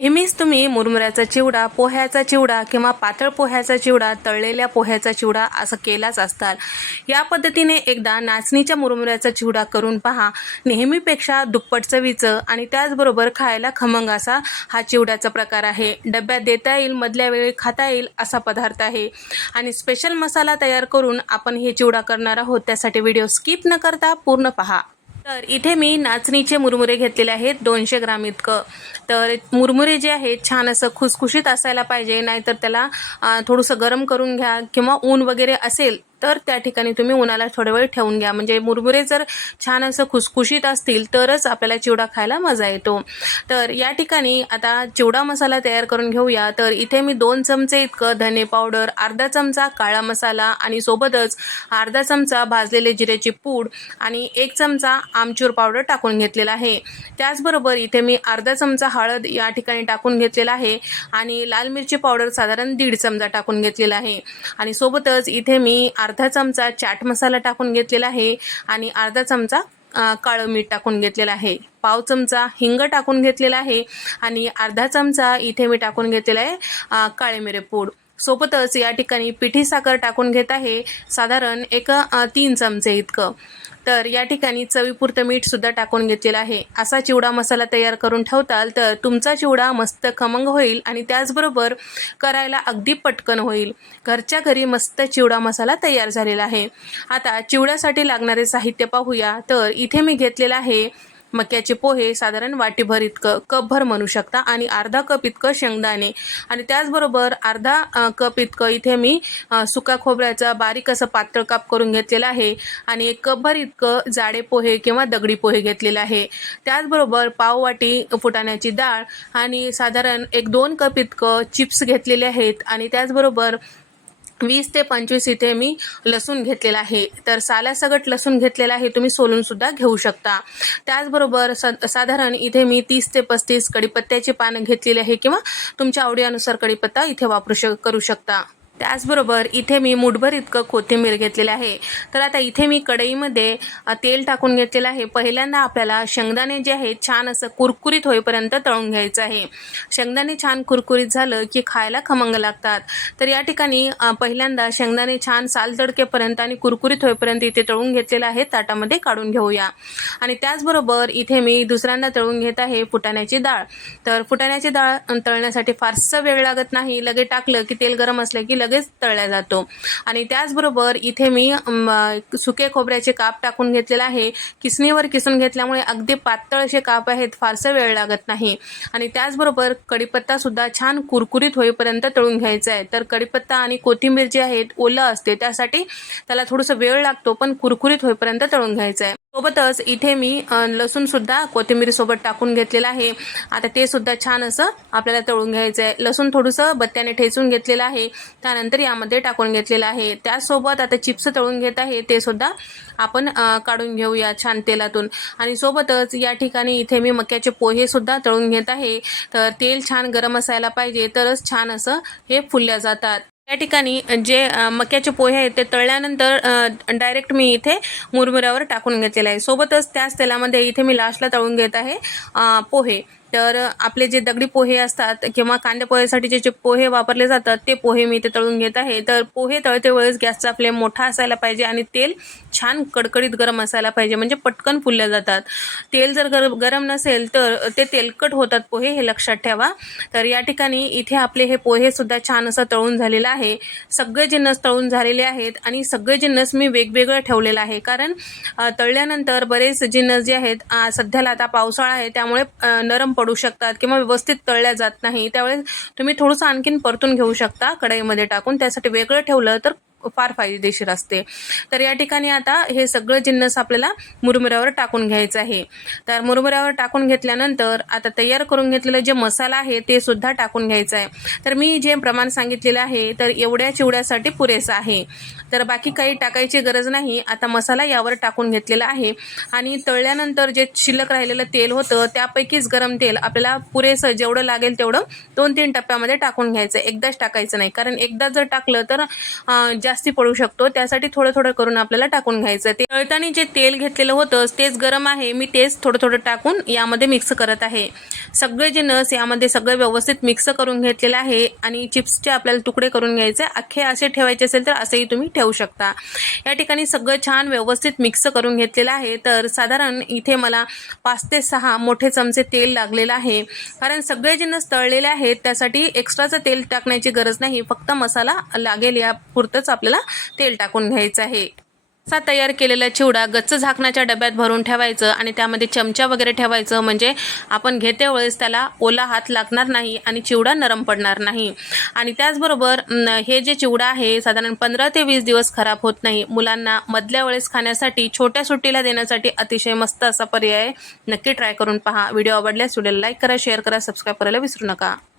नेहमीच तुम्ही मुरमुऱ्याचा चिवडा पोह्याचा चिवडा किंवा पातळ पोह्याचा चिवडा तळलेल्या पोह्याचा चिवडा असं केलाच असताल या पद्धतीने एकदा नाचणीच्या मुरमुऱ्याचा चिवडा करून पहा. नेहमीपेक्षा दुप्पट चवीचं आणि त्याचबरोबर खायला खमंग असा हा चिवड्याचा प्रकार आहे. डब्यात देता येईल मधल्या वेळी खाता येईल असा पदार्थ आहे. आणि स्पेशल मसाला तयार करून आपण हे चिवडा करणार आहोत. त्यासाठी व्हिडिओ स्किप न करता पूर्ण पहा. तर इथे मी नाचणीचे मुरमुरे घेतलेले आहेत दोनशे ग्राम इतकं. तर मुरमुरे जे आहेत छान असं खुसखुशीत असायला पाहिजे नाहीतर त्याला थोडंसं गरम करून घ्या किंवा ऊन वगैरे असेल तर त्या ठिकाणी तुम्ही उन्हाला थोडा वेळ ठेवून घ्या. म्हणजे मुरमुरे जर छान असं खुसखुशीत असतील तरच आपल्याला चिवडा खायला मजा येतो. तर या ठिकाणी आता चिवडा मसाला तयार करून घेऊया. तर इथे मी दोन चमचे इतकं धने पावडर अर्धा चमचा काळा मसाला आणि सोबतच अर्धा चमचा भाजलेले जिऱ्याची पूड आणि एक चमचा आमचूर पावडर टाकून घेतलेला आहे. त्याचबरोबर इथे मी अर्धा चमचा हळद या ठिकाणी टाकून घेतलेला आहे आणि लाल मिरची पावडर साधारण दीड चमचा टाकून घेतलेला आहे. आणि सोबतच इथे मी अर्धा अर्धा चमचा चाट मसाला टाकून घेतलेला आहे आणि अर्धा चमचा काळं मीठ टाकून घेतलेलं आहे. पाव चमचा हिंग टाकून घेतलेला आहे आणि अर्धा चमचा इथे मी टाकून घेतलेला आहे काळे मिरे पूड. सोबतच या ठिकाणी पिठी साखर टाकून घेत आहे. साधारण एक तीन चमचे इतकं. तर या ठिकाणी चवीपुरतं मीठसुद्धा टाकून घेतलेलं आहे. असा चिवडा मसाला तयार करून ठेवताल तर तुमचा चिवडा मस्त खमंग होईल आणि त्याचबरोबर करायला अगदी पटकन होईल. घरच्या घरी मस्त चिवडा मसाला तयार झालेला आहे. आता चिवड्यासाठी लागणारे साहित्य पाहूया. तर इथे मी घेतलेलं आहे मक्याचे पोहे साधारण वाटीभर इतकं कपभर म्हणू शकता आणि अर्धा कप इतकं शेंगदाणे. आणि त्याचबरोबर अर्धा कप इतकं इथे मी सुका खोबऱ्याचा बारीक असं पातळ काप करून घेतलेलं आहे. आणि एक कपभर इतकं जाडे पोहे किंवा दगडी पोहे घेतलेलं आहे. त्याचबरोबर पाव वाटी फुटाण्याची डाळ आणि साधारण एक दोन कप इतकं चिप्स घेतलेले आहेत. आणि त्याचबरोबर वीस ते पंचवीस इथे मी लसूण घेतलेला आहे. तर सालासगट लसूण घेतलेला आहे तुम्ही सोलून सुद्धा घेऊ शकता. त्याचबरोबर स साधारण इथे मी तीस ते पस्तीस कढीपत्त्याची पानं घेतलेली आहे किंवा तुमच्या आवडीनुसार कढीपत्ता इथे वापरू शक करू शकता. त्याचबरोबर इथे मी मुठभर इतकं कोथिंबीर घेतलेलं आहे. तर आता इथे मी कढईमध्ये तेल टाकून घेतलेलं आहे. पहिल्यांदा आपल्याला शेंगदाणे जे आहे छान असं कुरकुरीत होईपर्यंत तळून घ्यायचं आहे. शेंगदाणे छान कुरकुरीत झालं की खायला खमंग लागतात. तर या ठिकाणी पहिल्यांदा शेंगदाणे छान साल तडकेपर्यंत आणि कुरकुरीत होईपर्यंत इथे तळून घेतलेलं आहे. ताटामध्ये काढून घेऊया. आणि त्याचबरोबर इथे मी दुसऱ्यांदा तळून घेत आहे फुटाण्याची डाळ. तर फुटाण्याची डाळ तळण्यासाठी फारसं वेळ लागत नाही. लगेच टाकलं की तेल गरम असलं की लगेच तळला जातो. आणि त्याचबरोबर इथे मी सुके खोबऱ्याचे काप टाकून घेतलेला आहे. किसणीवर किसून घेतल्यामुळे अगदी पातळ असे काप आहेत फारसं वेळ लागत नाही. आणि त्याचबरोबर कढीपत्तासुद्धा छान कुरकुरीत होईपर्यंत तळून घ्यायचा आहे. तर कढीपत्ता आणि कोथिंबीर जे आहेत ओलं असते त्यासाठी त्याला थोडंसं वेळ लागतो पण कुरकुरीत होईपर्यंत तळून घ्यायचं आहे. सोबतच इथे मी लसूणसुद्धा कोथिंबीरसोबत टाकून घेतलेलं आहे. आता ते सुद्धा छान असं आपल्याला तळून घ्यायचं आहे लसूण थोडंसं बत्त्याने ठेचून घेतलेलं आहे. त्यानंतर यामध्ये टाकून घेतलेलं आहे. त्याचसोबत आता चिप्स तळून घेत आहे. ते सुद्धा आपण काढून घेऊया छान तेलातून. आणि सोबतच या ठिकाणी इथे मी मक्याचे पोहे सुद्धा तळून घेत आहे. तर तेल छान गरम असायला पाहिजे. तरच छान असं हे फुलल्या जातात. या ठिकाणी जे मक्याचे पोहे आहेत ते तळल्यानंतर डायरेक्ट मी इथे मुरमुऱ्यावर टाकून घेतलेलं आहे. सोबतच त्याच तेलामध्ये इथे मी लास्टला तळून घेत आहे पोहे. तर आपले जे दगडी पोहे असतात किंवा कांद्या पोहेसाठी जे जे पोहे वापरले जातात ते पोहे मी इथे तळून घेत आहे. तर पोहे तळते वेळेस गॅसचा फ्लेम मोठा असायला पाहिजे आणि तेल छान कडकडीत गरम असायला पाहिजे म्हणजे पटकन फुलल्या जातात. तेल जर गर गरम नसेल तर ते तेलकट होतात पोहे हे लक्षात ठेवा. तर या ठिकाणी इथे आपले हे पोहे सुद्धा छान असं तळून झालेलं आहे. सगळे जिन्नस तळून झालेले आहेत आणि सगळे जिन्नस मी वेगवेगळं ठेवलेलं आहे. कारण तळल्यानंतर बरेच जिन्नस जे आहेत सध्याला आता पावसाळा आहे त्यामुळे नरम पडू पडू शकतात किंवा व्यवस्थित तळल्या जात नाही त्यावेळेस तुम्ही थोडंसं आणखीन परतून घेऊ शकता कढईमध्ये टाकून. त्यासाठी वेगळं ठेवलं तर फार फायदेशीर असते. तर या ठिकाणी आता हे सगळं जिन्नस आपल्याला मुरमुऱ्यावर टाकून घ्यायचं आहे. तर मुरमुऱ्यावर टाकून घेतल्यानंतर आता तयार करून घेतलेलं जे मसाला आहे ते सुद्धा टाकून घ्यायचं आहे. तर मी जे प्रमाण सांगितलेलं आहे तर एवढ्या चिवड्यासाठी पुरेसं आहे. तर बाकी काही टाकायची गरज नाही. आता मसाला यावर टाकून घेतलेला आहे. आणि तळल्यानंतर जे शिल्लक राहिलेलं तेल होतं त्यापैकीच गरम तेल आपल्याला पुरेसं जेवढं लागेल तेवढं दोन तीन टप्प्यामध्ये टाकून घ्यायचं एकदाच टाकायचं नाही. कारण एकदा जर टाकलं तर जास्त जास्ती पडू शकतो. त्यासाठी थोडं थोडं करून आपल्याला टाकून घ्यायचं. ते तळताना जे तेल घेतलेलं होतं तेच गरम आहे. मी तेच थोडं थोडं टाकून यामध्ये मिक्स करत आहे. सगळे जे नस यामध्ये सगळे व्यवस्थित मिक्स करून घेतलेलं आहे आणि चिप्सचे आपल्याला तुकडे करून घ्यायचे. अख्खे असे ठेवायचे असेल तर असेही तुम्ही ठेवू शकता. या ठिकाणी सगळं छान व्यवस्थित मिक्स करून घेतलेलं आहे. तर साधारण इथे मला पाच ते सहा मोठे चमचे तेल लागलेलं आहे. कारण सगळे जे नस तळलेले आहेत त्यासाठी एक्स्ट्राचं तेल टाकण्याची गरज नाही. फक्त मसाला लागेल या पुरतंच आपल्याला तेल टाकून घ्यायचं आहे. असा तयार केलेला चिवडा गच्च झाकणाच्या डब्यात भरून ठेवायचं आणि त्यामध्ये चमचा वगैरे ठेवायचं म्हणजे आपण घेते वेळेस त्याला ओला हात लागणार नाही आणि चिवडा नरम पडणार नाही. आणि त्याचबरोबर हे जे चिवडा आहे साधारण पंधरा ते वीस दिवस खराब होत नाही. मुलांना मधल्या वेळेस खाण्यासाठी छोट्या सुट्टीला देण्यासाठी अतिशय मस्त असा पर्याय नक्की ट्राय करून पहा. व्हिडिओ आवडल्यास व्हिडिओला लाईक करा शेअर करा सबस्क्राईब करायला विसरू नका.